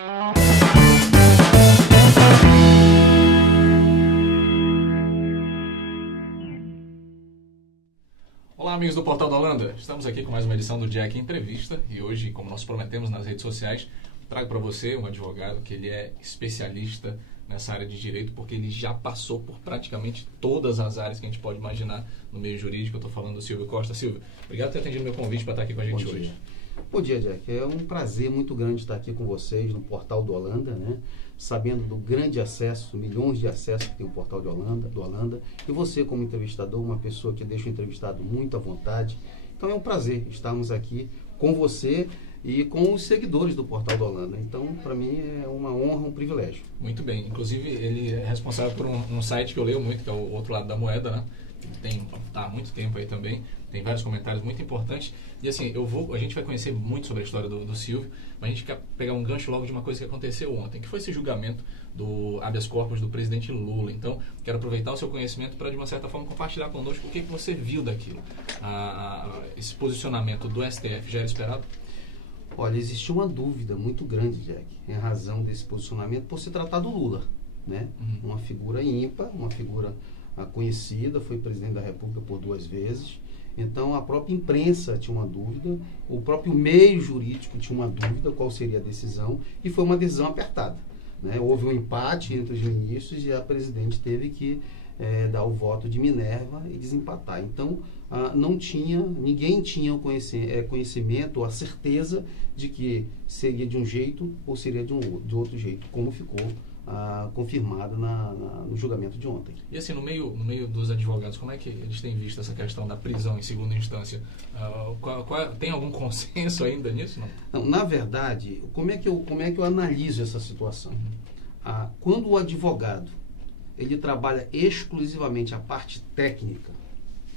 Olá, amigos do Portal da Holanda. Estamos aqui com mais uma edição do Jack Entrevista e hoje, como nós prometemos nas redes sociais, trago para você um advogado que ele é especialista nessa área de direito porque ele já passou por praticamente todas as áreas que a gente pode imaginar no meio jurídico. Eu estou falando do Silvio Costa. Silvio, obrigado por ter atendido meu convite para estar aqui com a gente hoje. Bom dia, Jack. É um prazer muito grande estar aqui com vocês no Portal do Holanda, né? Sabendo do grande acesso, milhões de acessos que tem o Portal do Holanda. E você, como entrevistador, uma pessoa que deixa o entrevistado muito à vontade. Então é um prazer estarmos aqui com você e com os seguidores do Portal do Holanda. Então, para mim, é uma honra, um privilégio. Muito bem. Inclusive, ele é responsável por um site que eu leio muito, que é o Outro Lado da Moeda, né? Tá há muito tempo aí também, tem vários comentários muito importantes. E assim, a gente vai conhecer muito sobre a história do Silvio, mas a gente quer pegar um gancho logo de uma coisa que aconteceu ontem, que foi esse julgamento do habeas corpus do presidente Lula. Então, quero aproveitar o seu conhecimento para, de uma certa forma, compartilhar conosco o que você viu daquilo. Esse posicionamento do STF já era esperado? Olha, existiu uma dúvida muito grande, Jack, em razão desse posicionamento por se tratar do Lula, né? Uma figura ímpar, uma figura conhecida, foi presidente da República por 2 vezes. Então, a própria imprensa tinha uma dúvida, o próprio meio jurídico tinha uma dúvida qual seria a decisão, e foi uma decisão apertada, né? Houve um empate entre os ministros e a presidente teve que dar o voto de Minerva e desempatar. Então, ninguém tinha o conhecimento, a certeza de que seria de um jeito ou seria de outro jeito, como ficou confirmado no julgamento de ontem. E assim, no meio dos advogados, como é que eles têm visto essa questão da prisão em segunda instância? Tem algum consenso ainda nisso? Não, na verdade, como é que eu analiso essa situação? Quando o advogado ele trabalha exclusivamente a parte técnica,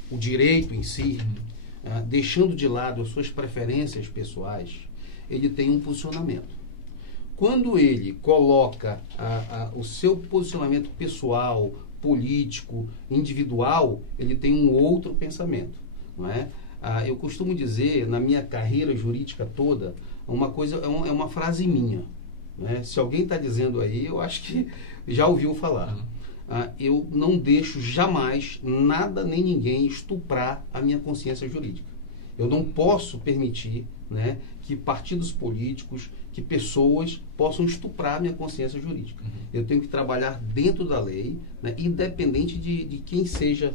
o direito em si, deixando de lado as suas preferências pessoais, ele tem um posicionamento. Quando ele coloca o seu posicionamento pessoal, político, individual, ele tem um outro pensamento, não é? Eu costumo dizer, na minha carreira jurídica toda, uma coisa, é uma frase minha, né? Se alguém está dizendo aí, eu acho que já ouviu falar. Eu não deixo jamais nada nem ninguém estuprar a minha consciência jurídica. Eu não posso permitir, né, que partidos políticos, que pessoas possam estuprar a minha consciência jurídica. Eu tenho que trabalhar dentro da lei, né, independente de quem esteja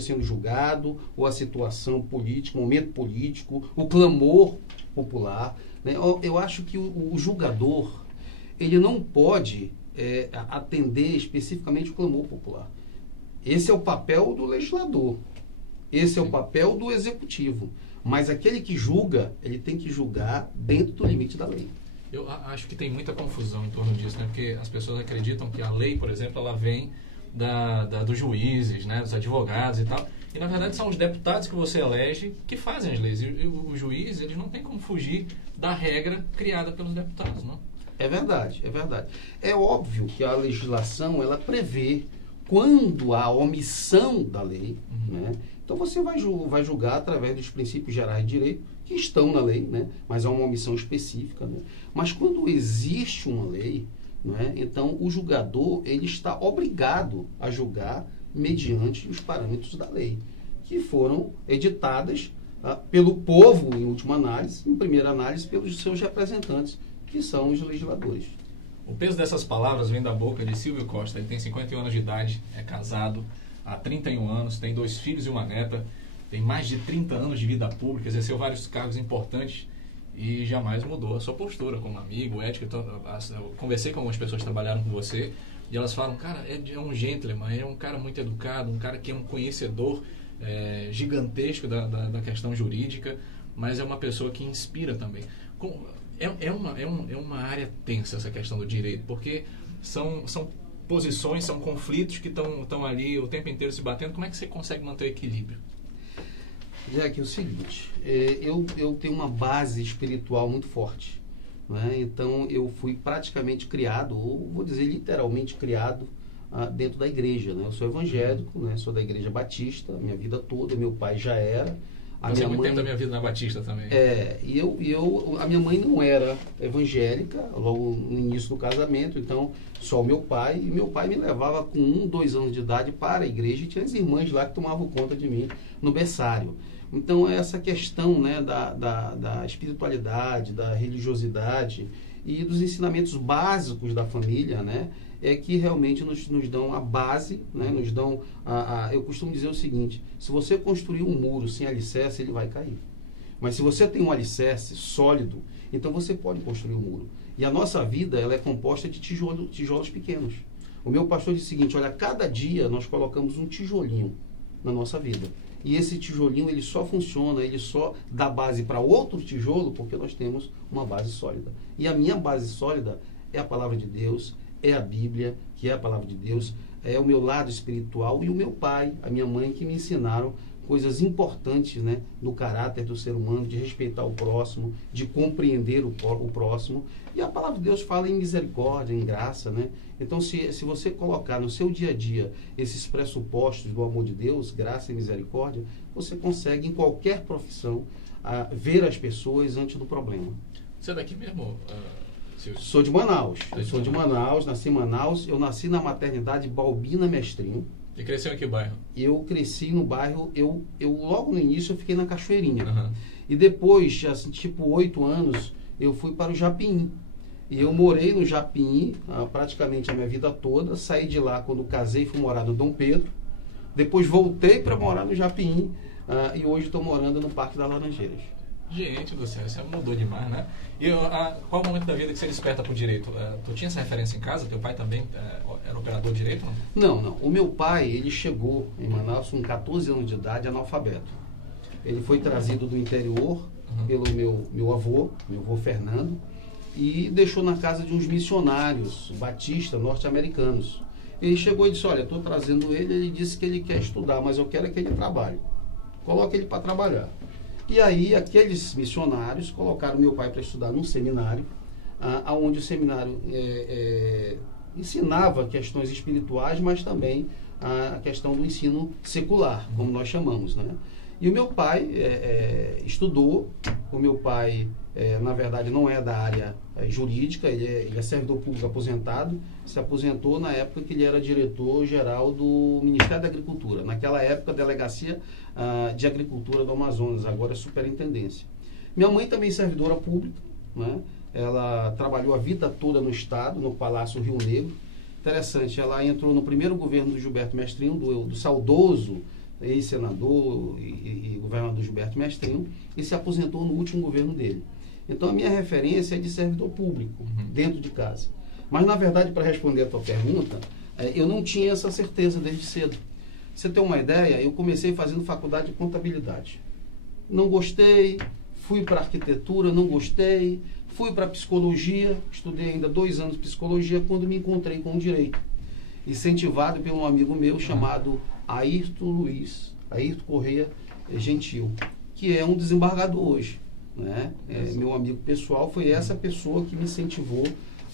sendo julgado, ou a situação política, o momento político, o clamor popular, né? Eu acho que o julgador, ele não pode atender especificamente o clamor popular. Esse é o papel do legislador. Esse é o papel do executivo. Mas aquele que julga, ele tem que julgar dentro do limite da lei. Eu acho que tem muita confusão em torno disso, né? Porque as pessoas acreditam que a lei, por exemplo, ela vem dos juízes, né? Dos advogados e tal. E, na verdade, são os deputados que você elege que fazem as leis. E os juízes, eles não têm como fugir da regra criada pelos deputados, não? É verdade, é verdade. É óbvio que a legislação, ela prevê quando há omissão da lei, né? Então você vai julgar através dos princípios gerais de direito que estão na lei, né? Mas há uma omissão específica, né? Mas quando existe uma lei, né? Então o julgador ele está obrigado a julgar mediante os parâmetros da lei, que foram editadas pelo povo, em última análise, em primeira análise, pelos seus representantes, que são os legisladores. O peso dessas palavras vem da boca de Silvio Costa. Ele tem 51 anos de idade, é casado há 31 anos, tem 2 filhos e uma neta, tem mais de 30 anos de vida pública, exerceu vários cargos importantes e jamais mudou a sua postura como amigo, ética. Eu conversei com algumas pessoas que trabalharam com você e elas falam, cara, é um gentleman, é um cara muito educado, um cara que é um conhecedor gigantesco da questão jurídica, mas é uma pessoa que inspira também. É uma área tensa essa questão do direito, porque são posições, são conflitos que estão ali o tempo inteiro se batendo. Como é que você consegue manter o equilíbrio? Jack, é o seguinte, eu tenho uma base espiritual muito forte, né? Então eu fui praticamente criado, ou vou dizer literalmente criado, dentro da igreja, né? Eu sou evangélico, né? Sou da Igreja Batista, minha vida toda, meu pai já era, Passei muito tempo da minha vida na Batista também. A minha mãe não era evangélica, logo no início do casamento, então só o meu pai, e meu pai me levava com 1, 2 anos de idade para a igreja, e tinha as irmãs lá que tomavam conta de mim no berçário. Então essa questão, né, da espiritualidade, da religiosidade e dos ensinamentos básicos da família, né, é que realmente nos dão a base, né, nos dão eu costumo dizer o seguinte: se você construir um muro sem alicerce, ele vai cair. Mas se você tem um alicerce sólido, então você pode construir um muro. E a nossa vida, ela é composta de tijolos pequenos. O meu pastor disse o seguinte: olha, cada dia nós colocamos um tijolinho na nossa vida. E esse tijolinho, ele só funciona, ele só dá base para outro tijolo porque nós temos uma base sólida. E a minha base sólida é a palavra de Deus, é a Bíblia, que é a palavra de Deus, é o meu lado espiritual, e o meu pai, a minha mãe, que me ensinaram coisas importantes, né, do caráter do ser humano, de respeitar o próximo, de compreender o próximo. E a palavra de Deus fala em misericórdia, em graça, né? Então, se você colocar no seu dia a dia esses pressupostos do amor de Deus, graça e misericórdia, você consegue, em qualquer profissão, ver as pessoas antes do problema. Você é daqui mesmo? Sou de Manaus. Eu sou de Manaus, nasci em Manaus. Eu nasci na maternidade Balbina Mestrinho. E cresceu em que bairro? Eu cresci no bairro, eu logo no início eu fiquei na Cachoeirinha. Uhum. E depois, assim, tipo 8 anos, eu fui para o Japim. E eu morei no Japim praticamente a minha vida toda. Saí de lá quando casei, fui morar no Dom Pedro. Depois voltei para morar no Japim. E hoje estou morando no Parque das Laranjeiras. Gente do céu, isso mudou demais, né? E qual o momento da vida que você desperta pro direito? Tu tinha essa referência em casa? Teu pai também era operador de direito? Não. O meu pai, ele chegou em Manaus com 14 anos de idade, analfabeto. Ele foi trazido do interior pelo meu avô Fernando, e deixou na casa de uns missionários batistas norte-americanos. Ele chegou e disse: olha, estou trazendo ele disse que ele quer estudar, mas eu quero que ele trabalhe. Coloque ele para trabalhar. E aí aqueles missionários colocaram meu pai para estudar num seminário, onde o seminário ensinava questões espirituais, mas também a questão do ensino secular, como nós chamamos, né? E o meu pai estudou. O meu pai, na verdade, não é da área jurídica, ele é servidor público aposentado. Se aposentou na época que ele era diretor-geral do Ministério da Agricultura. Naquela época, Delegacia de Agricultura do Amazonas, agora é Superintendência. Minha mãe também é servidora pública, né? Ela trabalhou a vida toda no Estado, no Palácio Rio Negro. Interessante, ela entrou no primeiro governo do Gilberto Mestrinho, do saudoso ex-senador e governador Gilberto Mestrinho, e se aposentou no último governo dele. Então a minha referência é de servidor público, dentro de casa. Mas, na verdade, para responder a tua pergunta, eu não tinha essa certeza desde cedo. Você tem uma ideia, eu comecei fazendo faculdade de contabilidade. Não gostei, fui para arquitetura, não gostei, fui para psicologia, estudei ainda 2 anos de psicologia, quando me encontrei com o direito, incentivado por um amigo meu chamado Ayrton Correia Gentil, que é um desembargador hoje, né? Meu amigo pessoal, foi essa pessoa que me incentivou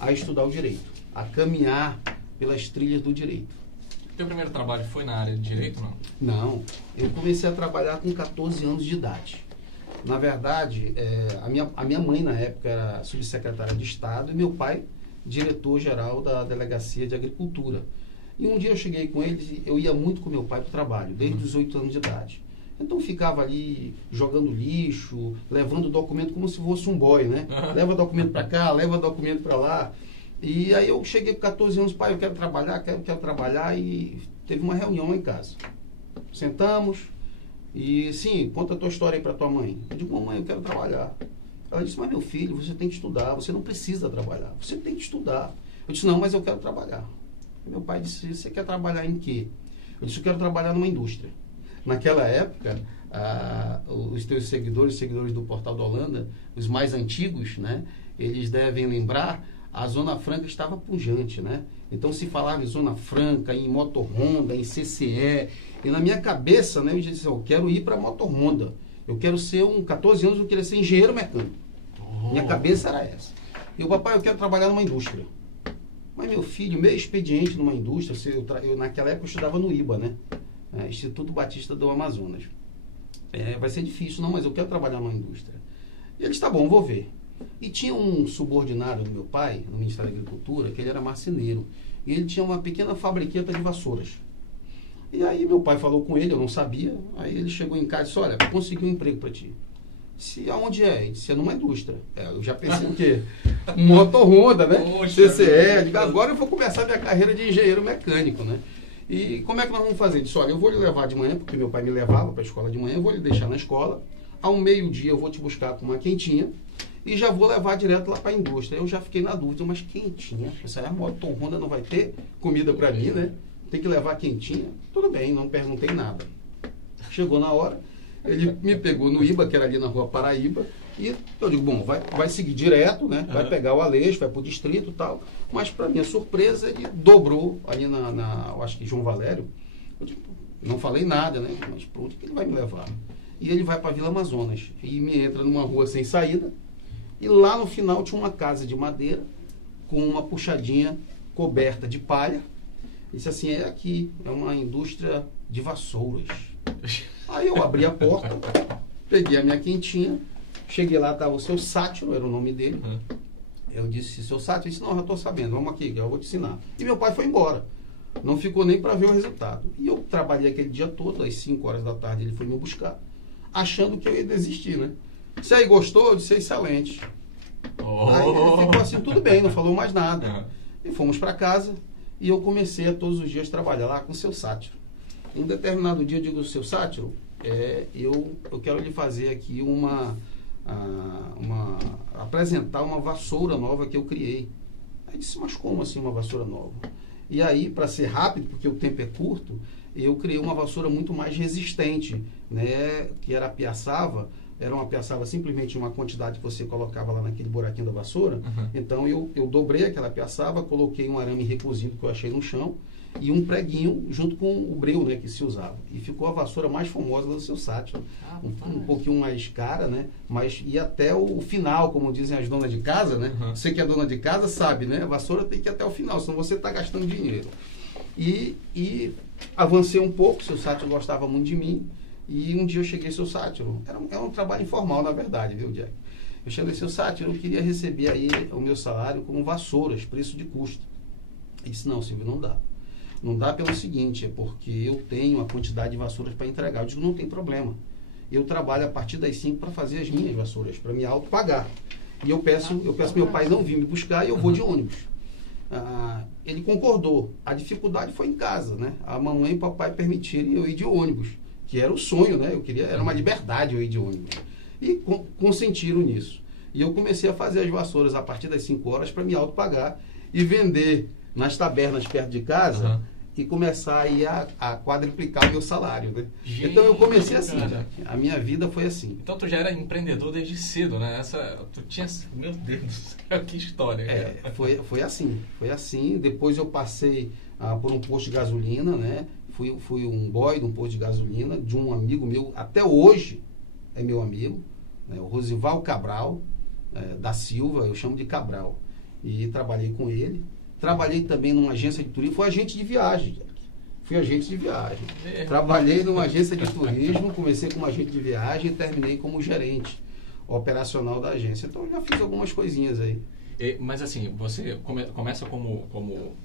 a estudar o direito, a caminhar pelas trilhas do direito. Teu primeiro trabalho foi na área de direito, não? Não, eu comecei a trabalhar com 14 anos de idade. Na verdade, a minha mãe na época era subsecretária de Estado e meu pai diretor-geral da Delegacia de Agricultura. E um dia eu cheguei com ele, eu ia muito com meu pai para o trabalho, desde os 8 anos de idade. Então ficava ali jogando lixo, levando documento como se fosse um boy, né? Leva documento para cá, leva documento para lá. E aí eu cheguei com 14 anos, pai, eu quero trabalhar, quero trabalhar, e teve uma reunião lá em casa. Sentamos e, sim, conta a tua história aí para tua mãe. Eu digo: mamãe, eu quero trabalhar. Ela disse: mas meu filho, você tem que estudar, você não precisa trabalhar, você tem que estudar. Eu disse: não, mas eu quero trabalhar. Meu pai disse: você quer trabalhar em quê? Eu disse: eu quero trabalhar numa indústria. Naquela época, os teus seguidores do Portal da Holanda, os mais antigos, né, eles devem lembrar, a Zona Franca estava pujante, né? Então se falava em Zona Franca, em Motor Honda, em CCE, e na minha cabeça, né, eu disse: eu quero ir para Motor Honda. Eu quero ser 14 anos, eu queria ser engenheiro mecânico. Minha cabeça era essa. E o papai: eu quero trabalhar numa indústria. Mas, meu filho, meu expediente numa indústria, eu naquela época eu estudava no IBA, né? Instituto Batista do Amazonas. vai ser difícil, não, mas eu quero trabalhar numa indústria. E ele disse, tá bom, vou ver. E tinha um subordinado do meu pai, no Ministério da Agricultura, que ele era marceneiro. E ele tinha uma pequena fabriqueta de vassouras. E aí meu pai falou com ele, eu não sabia. Aí ele chegou em casa e disse, olha, consegui um emprego para ti. Se aonde é? Ele disse, é numa indústria. Eu já pensei o quê? Motor Honda, né? CCE. Digo, agora eu vou começar minha carreira de engenheiro mecânico, né? E como é que nós vamos fazer? Ele disse, olha, eu vou lhe levar de manhã, porque meu pai me levava para a escola de manhã, eu vou lhe deixar na escola. Ao meio-dia eu vou te buscar com uma quentinha e já vou levar direto lá para a indústria. Eu já fiquei na dúvida, mas quentinha? Essa Motor Honda não vai ter comida para mim, né? Tem que levar quentinha. Tudo bem, não perguntei nada. Chegou na hora, ele me pegou no IBA, que era ali na Rua Paraíba, e eu digo, bom, vai seguir direto, né? Vai pegar o Aleixo, vai para o distrito e tal. Mas, para minha surpresa, ele dobrou ali eu acho que João Valério. Eu digo, não falei nada, né? Mas para onde que ele vai me levar? E ele vai para a Vila Amazonas. E me entra numa rua sem saída. E lá no final tinha uma casa de madeira com uma puxadinha coberta de palha. Disse assim, é aqui, é uma indústria de vassouras. Aí eu abri a porta, peguei a minha quentinha, cheguei lá, estava o seu Sátiro, era o nome dele. Eu disse, seu Sátiro, ele disse, não, já estou sabendo, vamos aqui, que eu vou te ensinar. E meu pai foi embora. Não ficou nem para ver o resultado. E eu trabalhei aquele dia todo, às 5 horas da tarde ele foi me buscar, achando que eu ia desistir, né? Se aí gostou, eu disse, excelente. Aí ele ficou assim, tudo bem, não falou mais nada. E fomos para casa. E eu comecei a todos os dias trabalhar lá com o seu Sátiro. Um determinado dia eu digo, seu Sátiro, eu quero lhe fazer aqui apresentar uma vassoura nova que eu criei. Aí disse, mas como assim uma vassoura nova? E aí, para ser rápido, porque o tempo é curto, eu criei uma vassoura muito mais resistente, né? Que era a piaçava. Era uma piaçava simplesmente uma quantidade que você colocava lá naquele buraquinho da vassoura. Então eu dobrei aquela piaçava, coloquei um arame recozido que eu achei no chão e um preguinho junto com o breu, né, que se usava. E ficou a vassoura mais famosa do seu Sátiro. Um pouquinho mais cara, né? Mas ia até o final, como dizem as donas de casa, né? Você que é dona de casa sabe, né? A vassoura tem que ir até o final, senão você está gastando dinheiro. E avancei um pouco, o seu Sátiro gostava muito de mim. E um dia eu cheguei, seu Sátiro, era um trabalho informal, na verdade, viu, Jack? Eu cheguei, seu Sátiro, eu queria receber aí o meu salário como vassouras, preço de custo. Ele disse, não, Silvio, não dá. Não dá pelo seguinte, é porque eu tenho a quantidade de vassouras para entregar. Eu digo, não tem problema. Eu trabalho a partir das 5 para fazer as minhas vassouras, para me auto-pagar. E eu peço meu pai não vir me buscar e eu vou de ônibus. Ele concordou. A dificuldade foi em casa, né? A mamãe e o papai permitirem eu ir de ônibus, que era o sonho, né? Era uma liberdade eu ir de ônibus. E consentiram nisso. E eu comecei a fazer as vassouras a partir das 5 horas para me auto-pagar e vender nas tabernas perto de casa e começar aí a quadriplicar o meu salário, né? Gente, então eu comecei assim, a minha vida foi assim. Então tu já era empreendedor desde cedo, né? Tu tinha, meu Deus do céu, que história. Foi assim. Depois eu passei por um posto de gasolina, né? Fui um boy de um posto de gasolina de um amigo meu, até hoje é meu amigo, né? O Rosival Cabral da Silva, eu chamo de Cabral. E trabalhei com ele. Trabalhei também numa agência de turismo, fui agente de viagem. Trabalhei numa agência de turismo, comecei como agente de viagem e terminei como gerente operacional da agência. Então eu já fiz algumas coisinhas aí. Mas assim, você começa como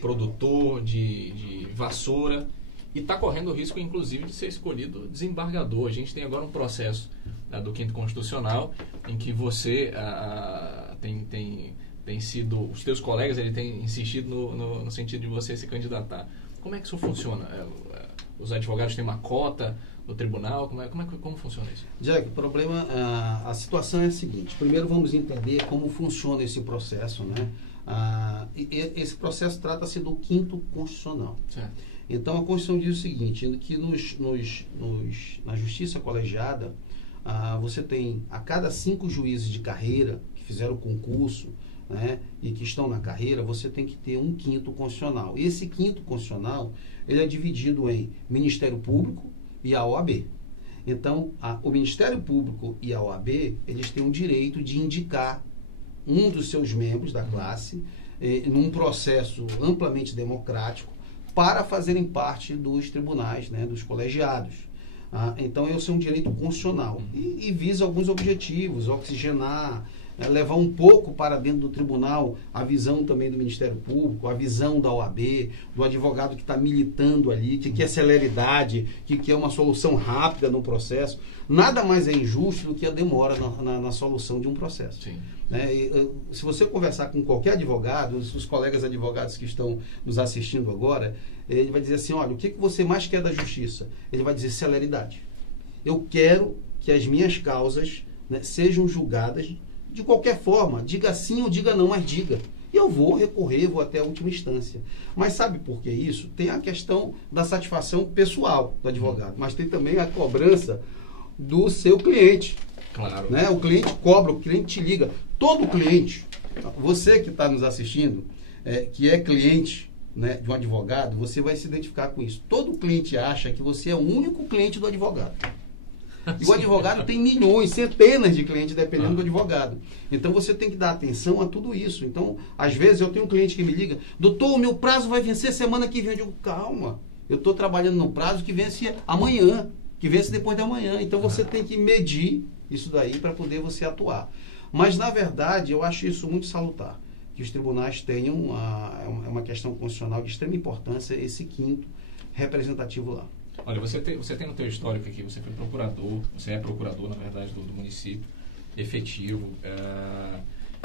produtor de vassoura e está correndo o risco, inclusive, de ser escolhido desembargador. A gente tem agora um processo do 5º Constitucional em que você tem sido, os teus colegas têm insistido no sentido de você se candidatar. Como é que isso funciona? Os advogados têm uma cota no tribunal? Como funciona isso? Jack, o problema, a situação é a seguinte. Primeiro vamos entender como funciona esse processo, né? Esse processo trata-se do 5º Constitucional. Certo. Então a Constituição diz o seguinte, que na justiça colegiada, você tem a cada 5 juízes de carreira que fizeram o concurso, né, e que estão na carreira, você tem que ter um 5º constitucional. E esse 5º constitucional, ele é dividido em Ministério Público e a OAB. Então, o Ministério Público e a OAB, eles têm o direito de indicar um dos seus membros da classe num processo amplamente democrático para fazerem parte dos tribunais, né, dos colegiados. Então, esse é um direito constitucional e visa alguns objetivos, oxigenar, levar um pouco para dentro do tribunal a visão também do Ministério Público, a visão da OAB, do advogado que está militando ali, que quer celeridade, que quer uma solução rápida no processo. Nada mais é injusto do que a demora na solução de um processo. Sim. Se você conversar com qualquer advogado, os colegas advogados que estão nos assistindo agora, ele vai dizer assim, olha, o que você mais quer da justiça? Ele vai dizer celeridade. Eu quero que as minhas causas, né, sejam julgadas de qualquer forma, diga sim ou diga não, mas diga. E eu vou recorrer, vou até a última instância. Mas sabe por que isso? Tem a questão da satisfação pessoal do advogado, mas tem também a cobrança do seu cliente. Claro. Né? O cliente cobra, o cliente te liga. Todo cliente, você que está nos assistindo, que é cliente, né, de um advogado, você vai se identificar com isso. Todo cliente acha que você é o único cliente do advogado. E o advogado tem milhões, centenas de clientes dependendo do advogado. Então você tem que dar atenção a tudo isso. Então, às vezes eu tenho um cliente que me liga, doutor, o meu prazo vai vencer semana que vem. Eu digo, calma, eu estou trabalhando num prazo que vence amanhã, que vence depois de amanhã. Então você tem que medir isso daí para poder você atuar. Mas, na verdade, eu acho isso muito salutar, que os tribunais tenham uma questão constitucional de extrema importância, esse quinto representativo lá. Olha, você tem no teu histórico aqui, você foi procurador, você é procurador, na verdade, do município, efetivo,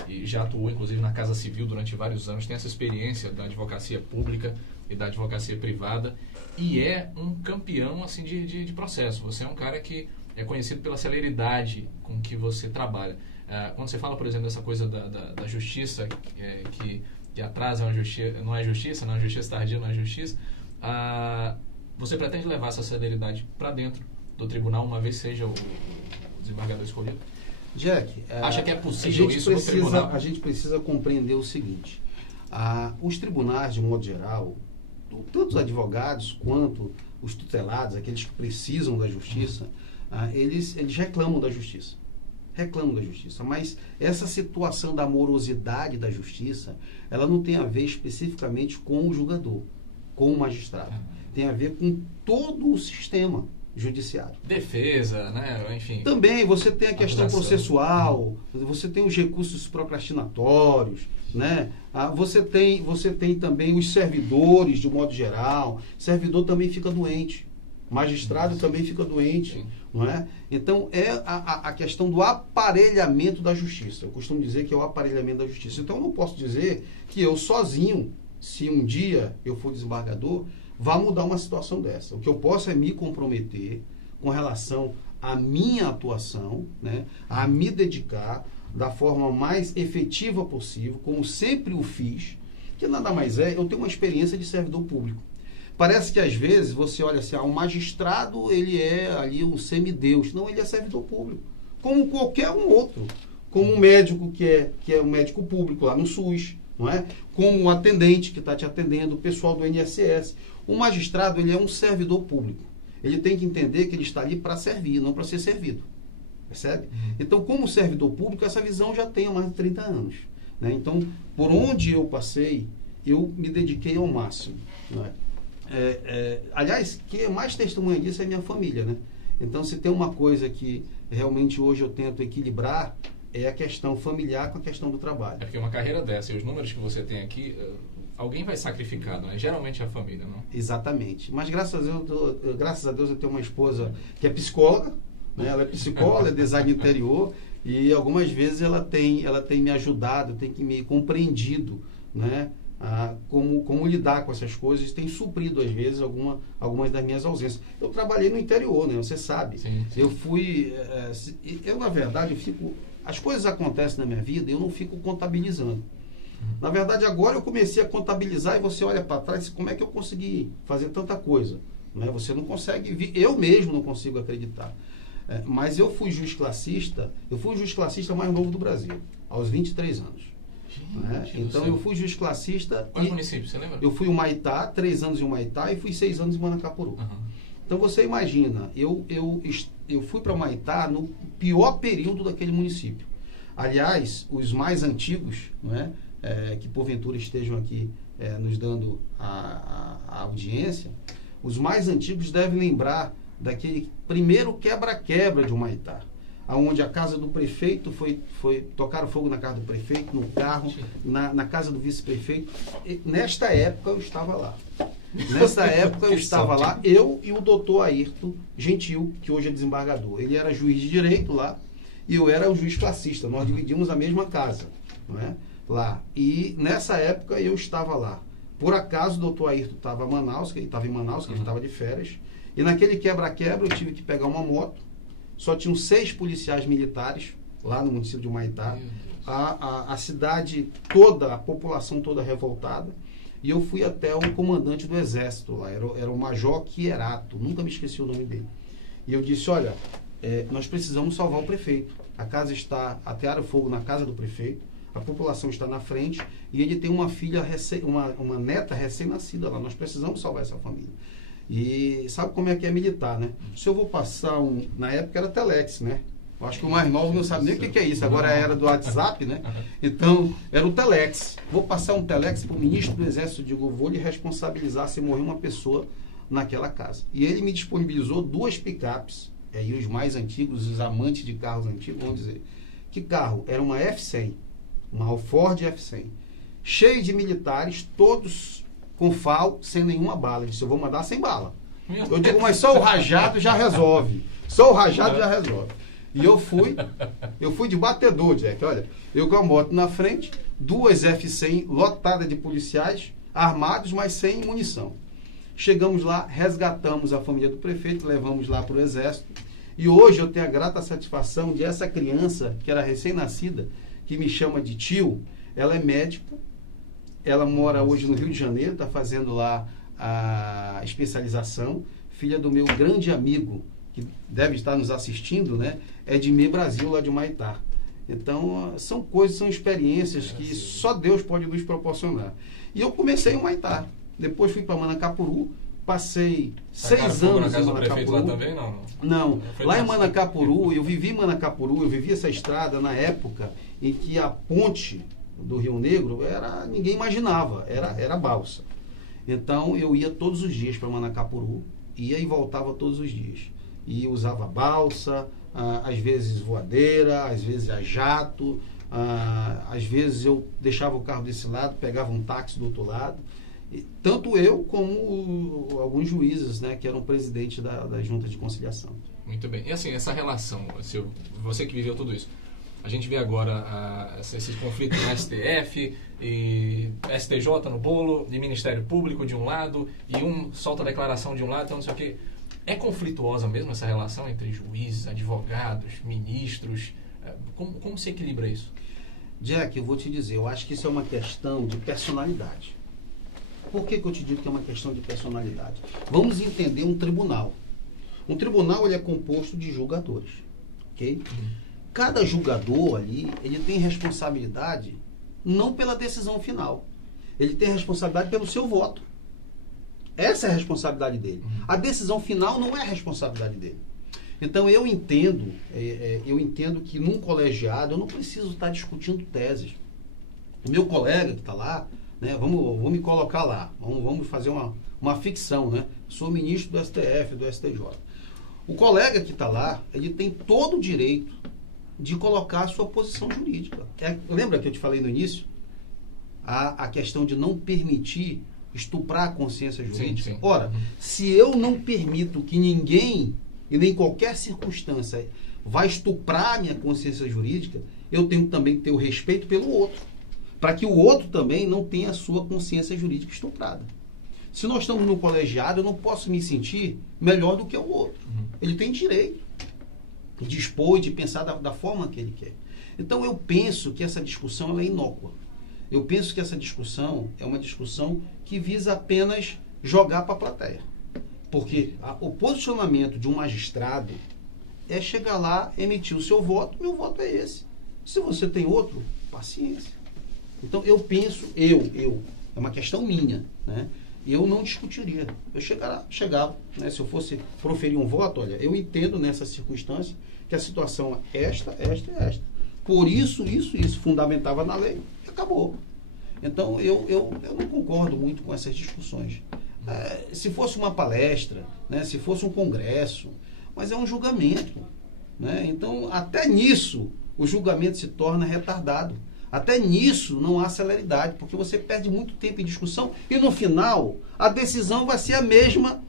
e já atuou, inclusive, na Casa Civil durante vários anos, tem essa experiência da advocacia pública e da advocacia privada, e é um campeão, assim, de processo. Você é um cara que é conhecido pela celeridade com que você trabalha. Quando você fala, por exemplo, dessa coisa da justiça, que atrasa não é justiça, não é justiça tardia, não é justiça, você pretende levar essa celeridade para dentro do tribunal, uma vez seja o desembargador escolhido? Jack, acha que é possível isso no tribunal? A gente precisa compreender o seguinte, os tribunais, de um modo geral, tanto os advogados quanto os tutelados, aqueles que precisam da justiça, eles reclamam da justiça. Mas essa situação da morosidade da justiça, ela não tem a ver especificamente com o julgador, com o magistrado. Tem a ver com todo o sistema judiciário. Defesa, né? Enfim. Também você tem a questão processual, você tem os recursos procrastinatórios, né? Você tem também os servidores, de um modo geral. Servidor também fica doente. Magistrado também fica doente. Sim. Não é? Então, é a questão do aparelhamento da justiça. Eu costumo dizer que é o aparelhamento da justiça. Então, eu não posso dizer que eu sozinho, se um dia eu for desembargador, vá mudar uma situação dessa. O que eu posso é me comprometer com relação à minha atuação, né, a me dedicar da forma mais efetiva possível, como sempre o fiz, que nada mais é, eu tenho uma experiência de servidor público. Parece que às vezes você olha assim, um magistrado, ele é ali um semideus. Não, ele é servidor público, como qualquer um outro. Como um médico que é um médico público lá no SUS, não é? Como um atendente que está te atendendo, o pessoal do INSS. O magistrado, ele é um servidor público. Ele tem que entender que ele está ali para servir, não para ser servido. Percebe? Então, como servidor público, essa visão já tem há mais de 30 anos. Né? Então, por onde eu passei, eu me dediquei ao máximo. Não é? Aliás, quem é mais testemunha disso é minha família. Né? Então, se tem uma coisa que realmente hoje eu tento equilibrar, é a questão familiar com a questão do trabalho. É porque uma carreira dessa e os números que você tem aqui, alguém vai sacrificado, né? Geralmente é a família, não? Exatamente. Mas graças a Deus eu tenho uma esposa que é psicóloga, né? Ela é psicóloga, é design interior, e algumas vezes ela tem me ajudado, tem que me compreendido, né? Como lidar com essas coisas, tem suprido às vezes algumas das minhas ausências. Eu trabalhei no interior, né? Você sabe. Sim. Eu fui, na verdade, as coisas acontecem na minha vida e eu não fico contabilizando. Na verdade, agora eu comecei a contabilizar e você olha para trás, como é que eu consegui fazer tanta coisa? Né? Você não consegue, eu mesmo não consigo acreditar. Mas eu fui juiz classista mais novo do Brasil, aos 23 anos. Né? Então eu fui juiz classista. Qual município, você lembra? Eu fui em Humaitá, 3 anos em Humaitá e fui 6 anos em Manacapuru. Então você imagina, eu fui para Humaitá no pior período daquele município. Aliás, os mais antigos, não é? Que porventura estejam aqui nos dando a audiência, os mais antigos devem lembrar daquele primeiro quebra-quebra de Humaitá, onde a casa do prefeito tocaram fogo na casa do prefeito, no carro, na casa do vice-prefeito. Nesta época eu estava lá. Nessa época eu estava lá, eu e o doutor Ayrton Gentil, que hoje é desembargador. Ele era juiz de direito lá e eu era o juiz classista. Nós dividimos a mesma casa, não é? Lá. E nessa época eu estava lá. Por acaso o doutor Ayrton estava em Manaus, que ele estava de férias. E naquele quebra-quebra eu tive que pegar uma moto. Só tinham 6 policiais militares lá no município de Humaitá. A cidade toda, a população toda revoltada. E eu fui até o comandante do exército lá, era o Major Quierato, nunca me esqueci o nome dele. E eu disse, olha, nós precisamos salvar o prefeito. A casa está, atearam fogo na casa do prefeito, a população está na frente e ele tem uma filha, uma neta recém-nascida lá. Nós precisamos salvar essa família. E sabe como é que é militar, né? Se eu vou passar na época era Telex, né? Eu acho que o mais novo não sabe nem o que é isso. Agora era do WhatsApp, né? Então, era o Telex. Vou passar um Telex para o ministro do Exército, digo, vou lhe responsabilizar se morrer uma pessoa naquela casa. E ele me disponibilizou 2 picapes, e os mais antigos, os amantes de carros antigos, vão dizer. Que carro? Era uma F100, uma Ford F100, cheio de militares, todos com FAL, sem nenhuma bala. Eu disse, eu vou mandar sem bala. Eu digo, mas só o rajado já resolve. Só o rajado já resolve. E eu fui de batedor, Jack. Olha, eu com a moto na frente, 2 F100 lotadas de policiais, armados, mas sem munição. Chegamos lá, resgatamos a família do prefeito, levamos lá para o exército. E hoje eu tenho a grata satisfação de essa criança, que era recém-nascida, que me chama de tio, ela é médica, ela mora hoje no Rio de Janeiro, está fazendo lá a especialização, filha do meu grande amigo, que deve estar nos assistindo, né? Edmir Brasil, lá de Humaitá. Então, são coisas, são experiências que só Deus pode nos proporcionar. E eu comecei em Humaitá. Depois fui para Manacapuru, passei 6 anos em Manacapuru. Lá também, não? Não. Lá em Manacapuru, eu vivi essa estrada na época em que a ponte do Rio Negro ninguém imaginava, era balsa. Então, eu ia todos os dias para Manacapuru, ia e voltava todos os dias. E usava balsa, às vezes voadeira, às vezes a jato, às vezes eu deixava o carro desse lado, pegava um táxi do outro lado. E, tanto eu como alguns juízes, né, que eram presidente da Junta de Conciliação. Muito bem. E assim, essa relação, você que viveu tudo isso, a gente vê agora esses conflitos no STF, e STJ no bolo, e Ministério Público de um lado, e um solta a declaração de um lado, então não sei o quê. É conflituosa mesmo essa relação entre juízes, advogados, ministros? Como se equilibra isso? Jack, eu vou te dizer, eu acho que isso é uma questão de personalidade. Por que eu te digo que é uma questão de personalidade? Vamos entender um tribunal. Um tribunal ele é composto de julgadores, ok? Cada julgador ali, ele tem responsabilidade não pela decisão final. Ele tem responsabilidade pelo seu voto. Essa é a responsabilidade dele. A decisão final não é a responsabilidade dele. Então, eu entendo que num colegiado eu não preciso estar discutindo teses. O meu colega que está lá, né, vou me colocar lá, vamos fazer uma ficção, né? Sou ministro do STF, do STJ. O colega que está lá, ele tem todo o direito de colocar a sua posição jurídica. Lembra que eu te falei no início? A questão de não permitir estuprar a consciência jurídica. Sim. Ora, se eu não permito que ninguém, e nem qualquer circunstância, vai estuprar a minha consciência jurídica, eu tenho também que ter o respeito pelo outro, para que o outro também não tenha a sua consciência jurídica estuprada. Se nós estamos no colegiado, eu não posso me sentir melhor do que o outro. Ele tem direito de expor, de pensar da forma que ele quer. Então, eu penso que essa discussão ela é inócua. Eu penso que essa discussão é uma discussão que visa apenas jogar para a plateia. Porque o posicionamento de um magistrado é chegar lá, emitir o seu voto, meu voto é esse. Se você tem outro, paciência. Então, eu penso, é uma questão minha, né? Eu não discutiria. Eu chegava, né? Se eu fosse proferir um voto, olha, eu entendo nessa circunstância que a situação é esta. Por isso, fundamentava na lei, e acabou. Então, eu não concordo muito com essas discussões. Se fosse uma palestra, né, se fosse um congresso, mas é um julgamento, né? Então, até nisso, o julgamento se torna retardado. Até nisso não há celeridade, porque você perde muito tempo em discussão e no final a decisão vai ser a mesma,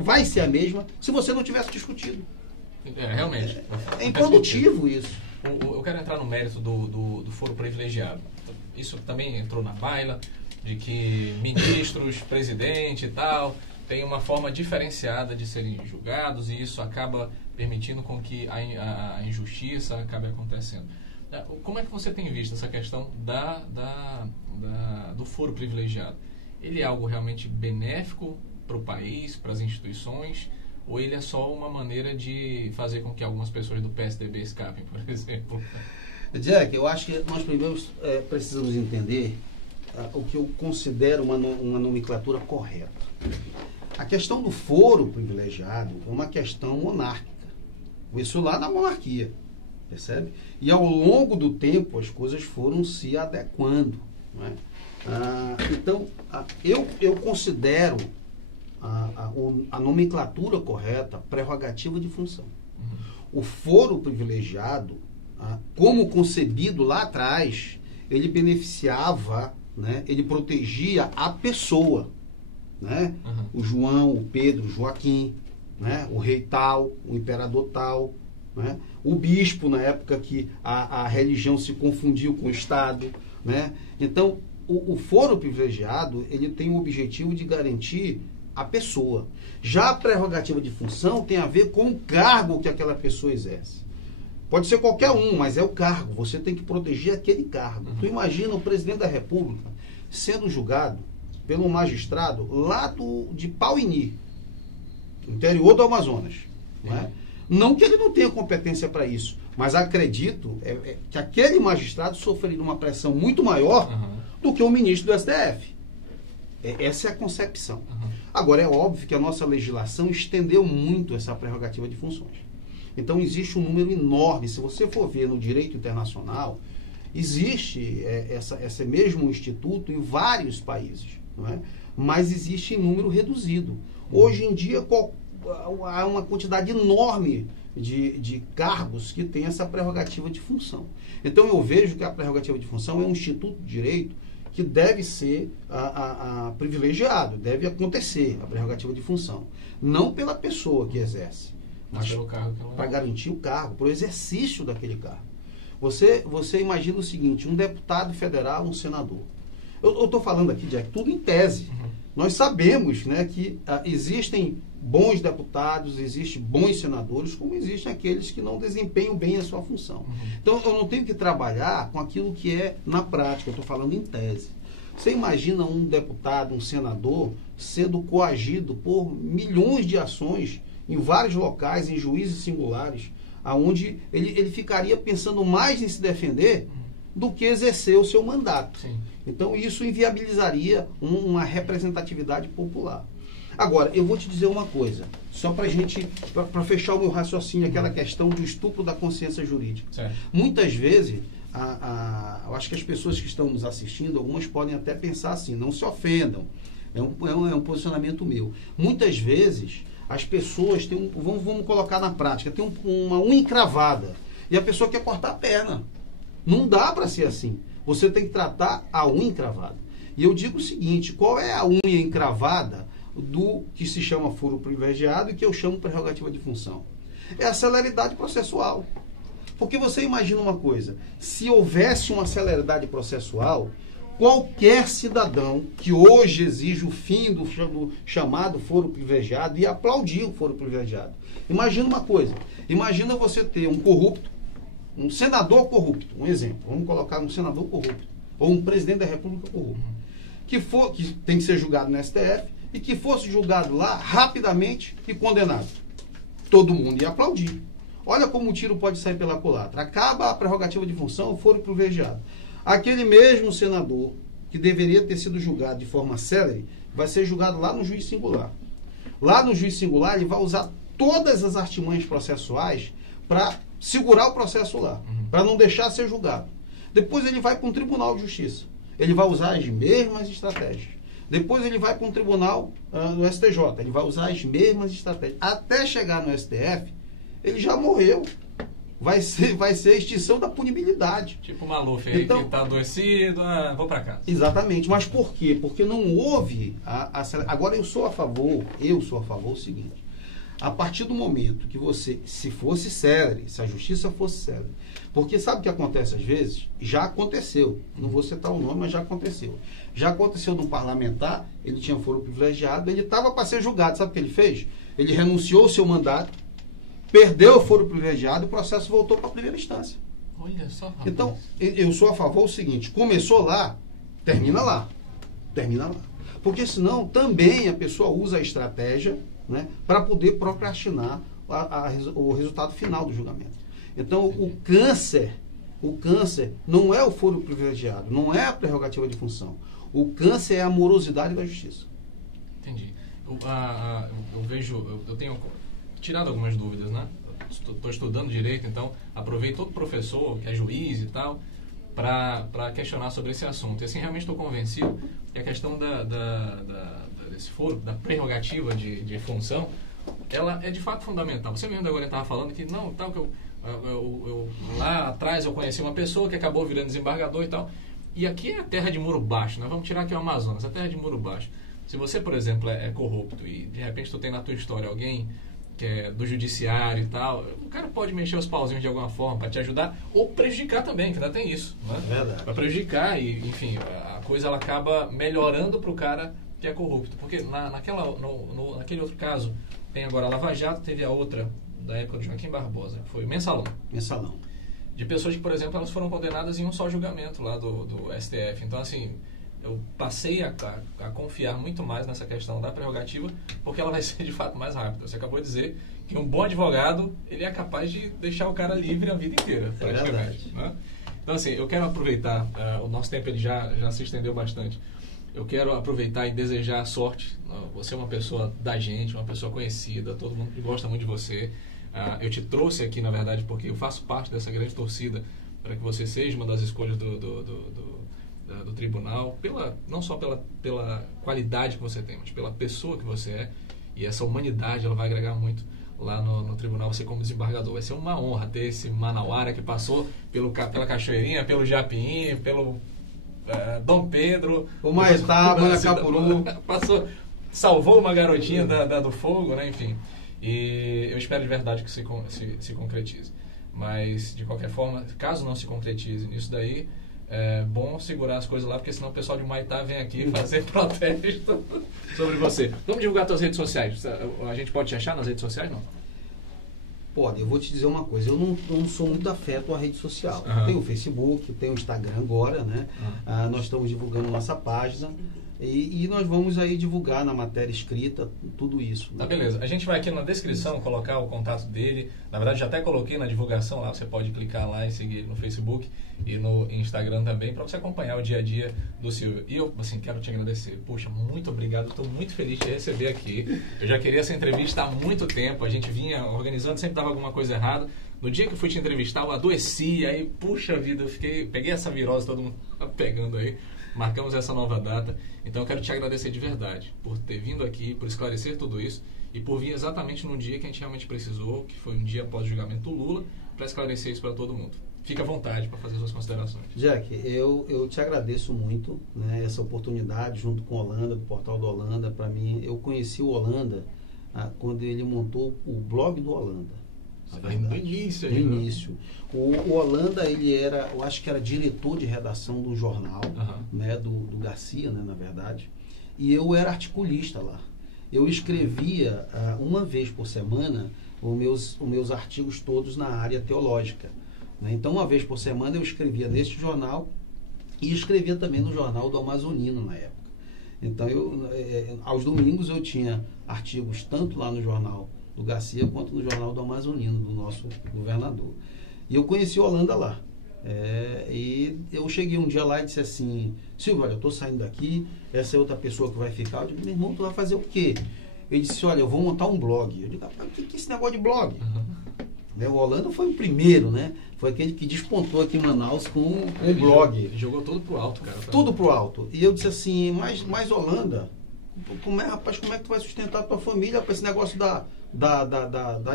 vai ser a mesma se você não tivesse discutido. Realmente. É improdutivo isso. Eu quero entrar no mérito do foro privilegiado. Isso também entrou na baila, de que ministros, presidente e tal, tem uma forma diferenciada de serem julgados e isso acaba permitindo com que a injustiça acabe acontecendo. Como é que você tem visto essa questão do foro privilegiado? Ele é algo realmente benéfico para o país, para as instituições, ou ele é só uma maneira de fazer com que algumas pessoas do PSDB escapem, por exemplo? Jack, eu acho que nós primeiro precisamos entender o que eu considero uma nomenclatura correta. A questão do foro privilegiado é uma questão monárquica. Isso lá na monarquia. Percebe? E ao longo do tempo as coisas foram se adequando. Não é? Então, eu considero a nomenclatura correta prerrogativa de função. O foro privilegiado, como concebido lá atrás, ele beneficiava, né? Ele protegia a pessoa. Né? O João, o Pedro, o Joaquim, né? O rei tal, o imperador tal. Né? O bispo, na época que a religião se confundiu com o Estado. Né? Então, o foro privilegiado ele tem o objetivo de garantir a pessoa. Já a prerrogativa de função tem a ver com o cargo que aquela pessoa exerce. Pode ser qualquer um, mas é o cargo. Você tem que proteger aquele cargo. Tu imagina o presidente da República sendo julgado pelo magistrado lá de Pauini, interior do Amazonas. Né? Não que ele não tenha competência para isso, mas acredito que aquele magistrado sofreria uma pressão muito maior do que o ministro do STF. Essa é a concepção. Agora, é óbvio que a nossa legislação estendeu muito essa prerrogativa de funções. Então, existe um número enorme. Se você for ver no direito internacional, existe esse mesmo instituto em vários países. Não é? Mas existe em número reduzido. Hoje em dia, há uma quantidade enorme de cargos que tem essa prerrogativa de função. Então, eu vejo que a prerrogativa de função é um instituto de direito que deve ser privilegiado, deve acontecer a prerrogativa de função. Não pela pessoa que exerce, mas para garantir o cargo, para o exercício daquele cargo. Você imagina o seguinte, um deputado federal, um senador. Eu estou falando aqui, Jack, tudo em tese. Nós sabemos, né, que existem bons deputados, existem bons senadores, como existem aqueles que não desempenham bem a sua função. Então, eu não tenho que trabalhar com aquilo que é na prática, eu estou falando em tese. Você imagina um deputado, um senador, sendo coagido por milhões de ações em vários locais, em juízes singulares, onde ele ficaria pensando mais em se defender do que exercer o seu mandato. Sim. Então, isso inviabilizaria uma representatividade popular. Agora, eu vou te dizer uma coisa, só para fechar o meu raciocínio, aquela questão do estupro da consciência jurídica. Certo. Muitas vezes, eu acho que as pessoas que estão nos assistindo, algumas podem até pensar assim, não se ofendam, é um posicionamento meu. Muitas vezes, as pessoas têm vamos colocar na prática, tem uma unha encravada, e a pessoa quer cortar a perna. Não dá para ser assim. Você tem que tratar a unha encravada. E eu digo o seguinte, qual é a unha encravada do que se chama foro privilegiado e que eu chamo prerrogativa de função? É a celeridade processual. Porque você imagina uma coisa, se houvesse uma celeridade processual, qualquer cidadão que hoje exige o fim do chamado foro privilegiado ia aplaudir o foro privilegiado. Imagina uma coisa, imagina você ter um corrupto, um senador corrupto, um exemplo, vamos colocar um senador corrupto, ou um presidente da República corrupto, que tem que ser julgado no STF, e que fosse julgado lá rapidamente e condenado. Todo mundo ia aplaudir. Olha como o tiro pode sair pela culatra. Acaba a prerrogativa de função, foro privilegiado. Aquele mesmo senador que deveria ter sido julgado de forma célere, vai ser julgado lá no juiz singular. Lá no juiz singular, ele vai usar todas as artimanhas processuais para segurar o processo lá, para não deixar ser julgado. Depois ele vai para um tribunal de justiça. Ele vai usar as mesmas estratégias. Depois ele vai para um tribunal no STJ, ele vai usar as mesmas estratégias. Até chegar no STF, ele já morreu. Vai ser a extinção da punibilidade. Tipo o Maluf aí, então, que está adoecido, vou para casa. Exatamente. Mas por quê? Porque não houve Agora eu sou a favor o seguinte. A partir do momento que você, se fosse célere, se a justiça fosse célere, porque sabe o que acontece às vezes? Já aconteceu, não vou citar o nome, mas já aconteceu. Já aconteceu num parlamentar, ele tinha foro privilegiado, ele estava para ser julgado, sabe o que ele fez? Ele renunciou ao seu mandato, perdeu o foro privilegiado e o processo voltou para a primeira instância. Olha só. Rapaz. Então, eu sou a favor do seguinte, começou lá, termina lá. Termina lá. Porque senão também a pessoa usa a estratégia, né, para poder procrastinar o resultado final do julgamento. Então, o câncer não é o foro privilegiado, não é a prerrogativa de função. O câncer é a morosidade da justiça. Entendi. Eu tenho tirado algumas dúvidas, né? Estou estudando direito, então aproveito todo professor que é juiz e tal para questionar sobre esse assunto. E assim, realmente estou convencido que a questão desse foro, da prerrogativa de função, ela é de fato fundamental. Você mesmo agora estava falando que não, tal que lá atrás eu conheci uma pessoa que acabou virando desembargador e tal. E aqui é a terra de muro baixo, né? Vamos tirar aqui o Amazonas, a terra de muro baixo. Se você, por exemplo, é corrupto e de repente tu tem na tua história alguém que é do judiciário e tal, o cara pode mexer os pauzinhos de alguma forma para te ajudar ou prejudicar também, que ainda tem isso, né? Verdade. Para prejudicar e, enfim, a coisa ela acaba melhorando para o cara que é corrupto. Porque naquele outro caso, tem agora a Lava Jato, teve a outra da época de Joaquim Barbosa, que foi o Mensalão. De pessoas que, por exemplo, elas foram condenadas em um só julgamento lá do STF. Então, assim, eu passei a confiar muito mais nessa questão da prerrogativa, porque ela vai ser de fato mais rápida. Você acabou de dizer que um bom advogado, ele é capaz de deixar o cara livre a vida inteira, praticamente. Né? Então, assim, eu quero aproveitar, o nosso tempo ele já se estendeu bastante. Eu quero aproveitar e desejar sorte. Você é uma pessoa da gente, uma pessoa conhecida, todo mundo gosta muito de você. Eu te trouxe aqui, na verdade, porque eu faço parte dessa grande torcida para que você seja uma das escolhas do tribunal, não só pela qualidade que você tem, mas pela pessoa que você é. E essa humanidade ela vai agregar muito lá no tribunal, você como desembargador. Vai ser uma honra ter esse manauara que passou pela Cachoeirinha, pelo Japim, pelo Dom Pedro, o Maitá, Manacapuru, salvou uma garotinha do fogo, né? Enfim. E eu espero de verdade que se concretize. Mas, de qualquer forma, caso não se concretize nisso daí, é bom segurar as coisas lá, porque senão o pessoal de Maitá vem aqui fazer protesto sobre você. Vamos divulgar suas redes sociais. A gente pode te achar nas redes sociais, não? Pode, eu vou te dizer uma coisa, eu não sou muito afeto à rede social. Tem o Facebook, tem o Instagram agora, né? Nós estamos divulgando nossa página e nós vamos aí divulgar na matéria escrita tudo isso. Tá, beleza. A gente vai aqui na descrição colocar o contato dele. Na verdade, já até coloquei na divulgação lá, você pode clicar lá e seguir ele no Facebook e no Instagram também, para você acompanhar o dia a dia do Silvio. E eu, assim, quero te agradecer. Puxa, muito obrigado. Estou muito feliz de te receber aqui. Eu já queria essa entrevista há muito tempo. A gente vinha organizando, sempre dava alguma coisa errada. No dia que eu fui te entrevistar, eu adoeci. Aí, puxa vida, peguei essa virose, todo mundo tá pegando aí. Marcamos essa nova data. Então, eu quero te agradecer de verdade por ter vindo aqui, por esclarecer tudo isso e por vir exatamente no dia que a gente realmente precisou, que foi um dia após o julgamento do Lula, para esclarecer isso para todo mundo. Fique à vontade para fazer suas considerações. Jack, eu te agradeço muito, né, essa oportunidade junto com o Holanda, do Portal do Holanda. Para mim, eu conheci o Holanda quando ele montou o blog do Holanda. No início. No início. O Holanda, ele era, eu acho que era diretor de redação do jornal, né, do Garcia, né, na verdade. E eu era articulista lá. Eu escrevia uma vez por semana os meus artigos todos na área teológica. Né? Então, uma vez por semana eu escrevia nesse jornal e escrevia também no jornal do Amazonino na época. Então, aos domingos eu tinha artigos tanto lá no jornal do Garcia quanto no jornal do Amazonino, do nosso governador. E eu conheci o Holanda lá. E eu cheguei um dia lá e disse assim: Silvio, olha, eu estou saindo daqui, essa é outra pessoa que vai ficar. Eu digo: meu irmão, tu vai fazer o quê? Ele disse: olha, eu vou montar um blog. Eu digo: o que é esse negócio de blog? Né? O Holanda foi o primeiro, né? Foi aquele que despontou aqui em Manaus com um blog. Ele jogou tudo pro alto, cara. Tudo pro alto. E eu disse assim, mas Holanda, rapaz, como é que tu vai sustentar a tua família com esse negócio da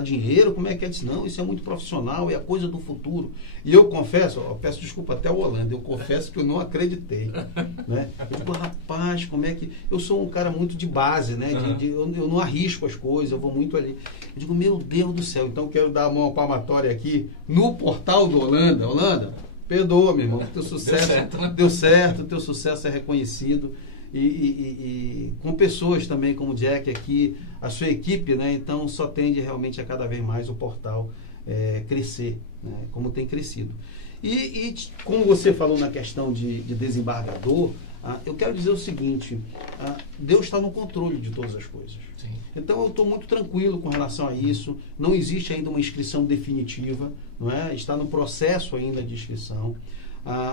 dinheiro? Como é que é? Disse, não, isso é muito profissional, é a coisa do futuro. E eu confesso, peço desculpa até ao Holanda, eu confesso que eu não acreditei. Né? Eu digo, rapaz, como é que... Eu sou um cara muito de base, né? Eu não arrisco as coisas, eu vou muito ali. Eu digo, meu Deus do céu, então quero dar a mão palmatória aqui no portal do Holanda. Holanda, perdoa, meu irmão, que teu sucesso deu certo, teu sucesso é reconhecido. E com pessoas também como o Jack aqui, a sua equipe, né? Então só tende realmente a cada vez mais o portal crescer, né? Como tem crescido. E como você falou na questão de desembargador, eu quero dizer o seguinte, Deus está no controle de todas as coisas. Sim. Então eu estou muito tranquilo com relação a isso, não existe ainda uma inscrição definitiva, não é? Está no processo ainda de inscrição.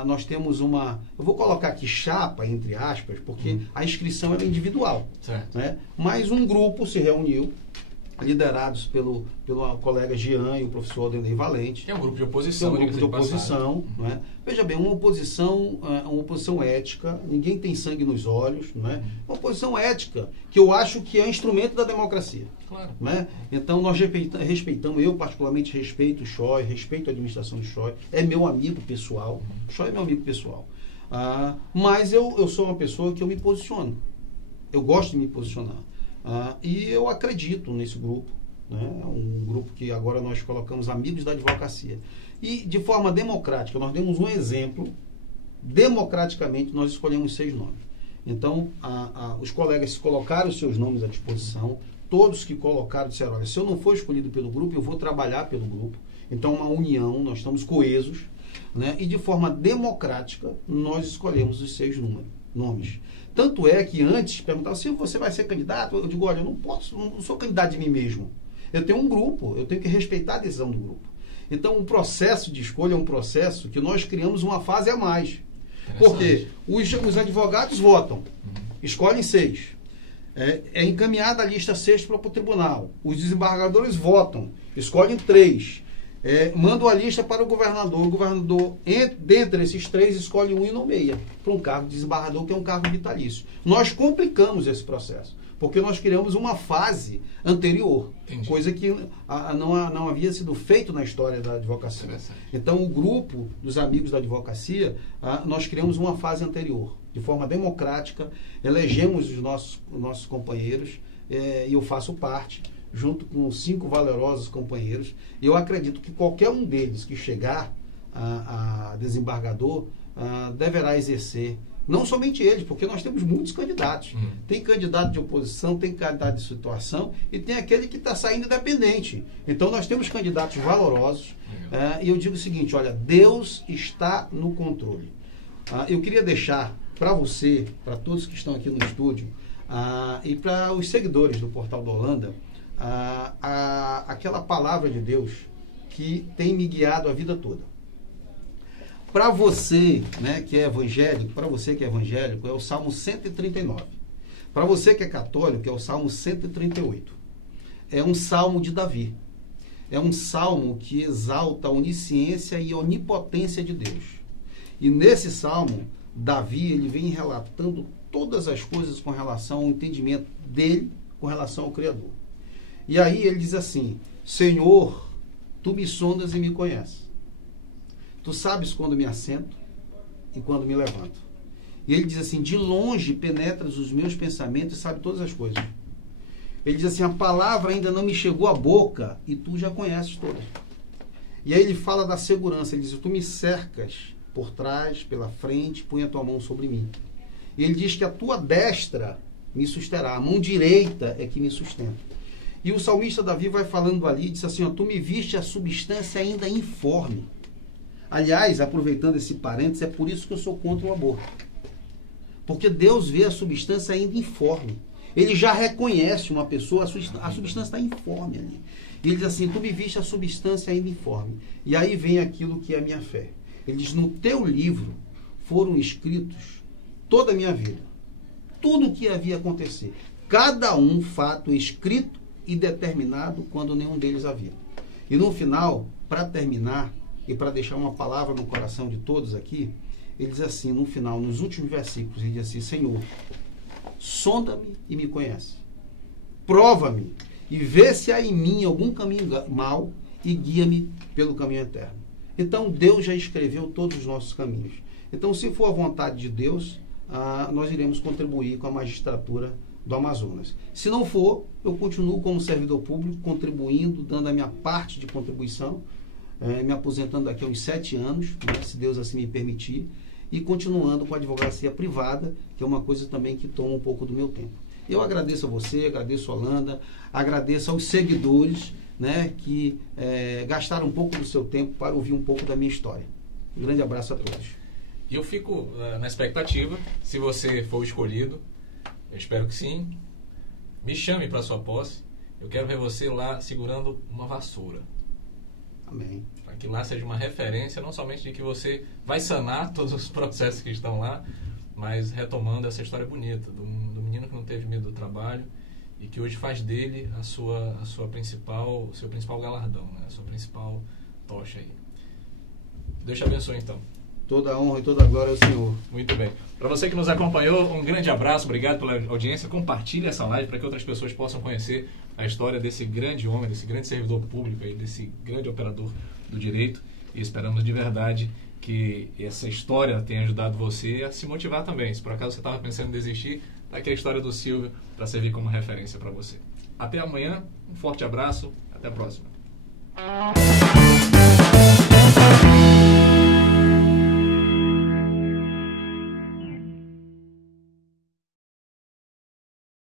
Nós temos eu vou colocar aqui chapa, entre aspas, porque a inscrição é individual. Né? Mas um grupo se reuniu, liderados pelo colega Jean e o professor Adenei Valente. Que é um grupo de oposição. Não é? Veja bem, uma oposição ética, ninguém tem sangue nos olhos, não é? Uma oposição ética, que eu acho que é um instrumento da democracia. Claro. Não é? Então nós respeitamos, eu particularmente respeito o Choi, respeito a administração do Choi, é meu amigo pessoal, o Choi é meu amigo pessoal. Mas eu sou uma pessoa que eu me posiciono, eu gosto de me posicionar. E eu acredito nesse grupo, né? Um grupo que agora nós colocamos amigos da advocacia. E de forma democrática, nós demos um exemplo, democraticamente nós escolhemos 6 nomes. Então, os colegas colocaram os seus nomes à disposição, todos que colocaram disseram, olha, se eu não for escolhido pelo grupo, eu vou trabalhar pelo grupo. Então, uma união, nós estamos coesos, né? E de forma democrática, nós escolhemos os 6 nomes. Tanto é que antes perguntavam se você vai ser candidato, eu digo, olha, eu não sou candidato de mim mesmo. Eu tenho um grupo, eu tenho que respeitar a decisão do grupo. Então, o processo de escolha é um processo que nós criamos uma fase a mais. Porque os advogados votam, escolhem 6. É encaminhada a lista 6 para o tribunal. Os desembargadores votam, escolhem 3. Mandam a lista para o governador, dentre esses 3, escolhe um e nomeia para um cargo de desembargador, que é um cargo vitalício. Nós complicamos esse processo, porque nós criamos uma fase anterior, coisa que não havia sido feito na história da advocacia. Então, o grupo dos amigos da advocacia, nós criamos uma fase anterior, de forma democrática, elegemos os nossos companheiros, e eu faço parte, junto com 5 valorosos companheiros. Eu acredito que qualquer um deles que chegar a desembargador deverá exercer, não somente eles, porque nós temos muitos candidatos. Tem candidato de oposição, tem candidato de situação e tem aquele que está saindo independente. Então nós temos candidatos valorosos, e eu digo o seguinte, olha, Deus está no controle. Eu queria deixar para você, para todos que estão aqui no estúdio, e para os seguidores do Portal do Holanda, aquela palavra de Deus que tem me guiado a vida toda. Para você, né, que é evangélico, é o Salmo 139. Para você que é católico, é o Salmo 138. É um salmo de Davi. É um salmo que exalta a onisciência e a onipotência de Deus. E nesse salmo, Davi, ele vem relatando todas as coisas com relação ao entendimento dele com relação ao Criador. E aí ele diz assim, Senhor, tu me sondas e me conheces. Tu sabes quando me assento e quando me levanto. E ele diz assim, de longe penetras os meus pensamentos e sabe todas as coisas. Ele diz assim, a palavra ainda não me chegou à boca e tu já conheces todas. E aí ele fala da segurança, ele diz, tu me cercas por trás, pela frente, põe a tua mão sobre mim. E ele diz que a tua destra me susterá, a mão direita é que me sustenta. E o salmista Davi vai falando ali, diz assim, ó, tu me viste a substância ainda informe. Aliás, aproveitando esse parênteses, é por isso que eu sou contra o aborto. Porque Deus vê a substância ainda informe. Ele já reconhece uma pessoa, a substância está informe ali. E ele diz assim, tu me viste a substância ainda informe. E aí vem aquilo que é a minha fé. Ele diz, no teu livro foram escritos toda a minha vida. Tudo o que havia acontecer. Cada fato escrito e determinado quando nenhum deles havia. E no final, para terminar, e para deixar uma palavra no coração de todos aqui, ele diz assim, no final, nos últimos versículos, ele diz assim, Senhor, sonda-me e me conhece. Prova-me e vê se há em mim algum caminho mau e guia-me pelo caminho eterno. Então, Deus já escreveu todos os nossos caminhos. Então, se for a vontade de Deus, nós iremos contribuir com a magistratura do Amazonas. Se não for, eu continuo como servidor público, contribuindo, dando a minha parte de contribuição, me aposentando daqui a uns 7 anos, né, se Deus assim me permitir, e continuando com a advocacia privada, que é uma coisa também que toma um pouco do meu tempo. Eu agradeço a você, agradeço a Holanda, agradeço aos seguidores, né, que gastaram um pouco do seu tempo para ouvir um pouco da minha história. Um grande abraço a todos. E eu fico na expectativa, se você for escolhido, eu espero que sim, me chame para sua posse. Eu quero ver você lá segurando uma vassoura. Amém. Para que lá seja uma referência, não somente de que você vai sanar todos os processos que estão lá, mas retomando essa história bonita do menino que não teve medo do trabalho e que hoje faz dele o seu principal galardão, né? A sua principal tocha aí. Deus te abençoe, então. Toda a honra e toda a glória ao Senhor. Muito bem. Para você que nos acompanhou, um grande abraço, obrigado pela audiência. Compartilhe essa live para que outras pessoas possam conhecer a história desse grande homem, desse grande servidor público, aí, desse grande operador do direito. E esperamos de verdade que essa história tenha ajudado você a se motivar também. Se por acaso você estava pensando em desistir, está aqui a história do Silvio para servir como referência para você. Até amanhã, um forte abraço, até a próxima.